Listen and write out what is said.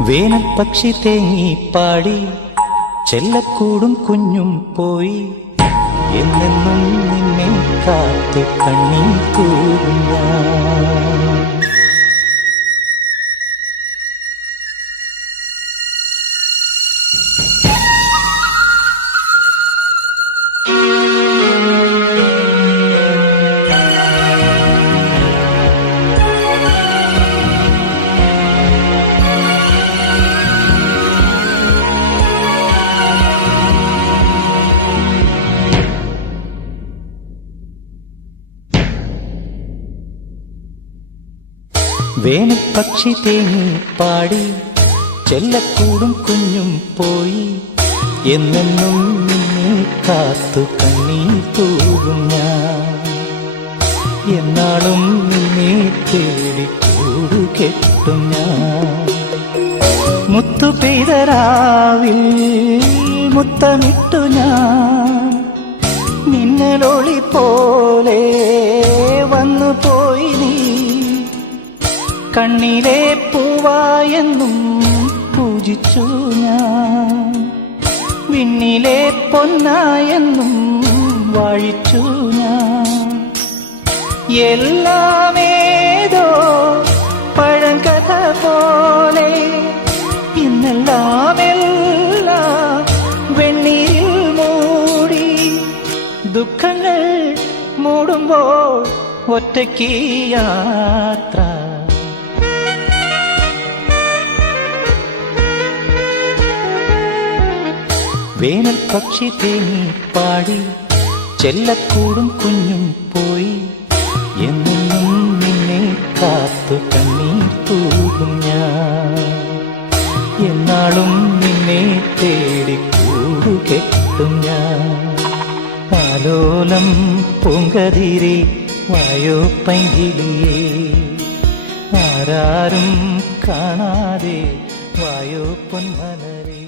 വേനൽ പക്ഷി തേങ്ങി പാടി ചെല്ലക്കൂടും കുഞ്ഞും പോയി. എന്നെന്നും നിന്നെ കാത്തു കണ്ണീർ തൂകും ഞാൻ വേനൽ പക്ഷി തേങ്ങി പാടി ചെല്ലക്കൂടും കുഞ്ഞും പോയി. എന്നെന്നും നിന്നെ കാത്തു കണ്ണീർ തൂകും ഞാൻ. എന്നാളും നിന്നെ തേടി കൂടു കെട്ടും ഞാൻ. മുത്തു പെയ്തരാവിൽ മുത്തമിട്ടു ഞാൻ. മിന്നലൊളി പോലെ വന്നു പോയി നീ. കണ്ണിലെ പൂവായെന്നും പൂജിച്ചു ഞാൻ. വിണ്ണിലെ പൊന്നായെന്നും വാഴിച്ചു ഞാൻ. എല്ലാമേതോ പഴങ്കഥ പോലെ ഇന്നെല്ലാം എല്ലാം വെണ്ണീരിൽ മൂടി ദുഃഖങ്ങൾ മൂടുമ്പോൾ ഒറ്റയ്ക്ക് യാത്ര വേനൽ പക്ഷി തേങ്ങി പാടി ചെല്ലക്കൂടും കുഞ്ഞും പോയി. എന്നും നിന്നെ കാത്തു കണ്ണീർ തൂകും ഞാൻ. എന്നാളും നിന്നെ തേടി കൂടു കെട്ടും ഞാൻ. ആലോലം പൂങ്കതിരെ വായോ പൈകിളിയേ ആരാരും കാണാതെ വായോ പൊന്മലരേ.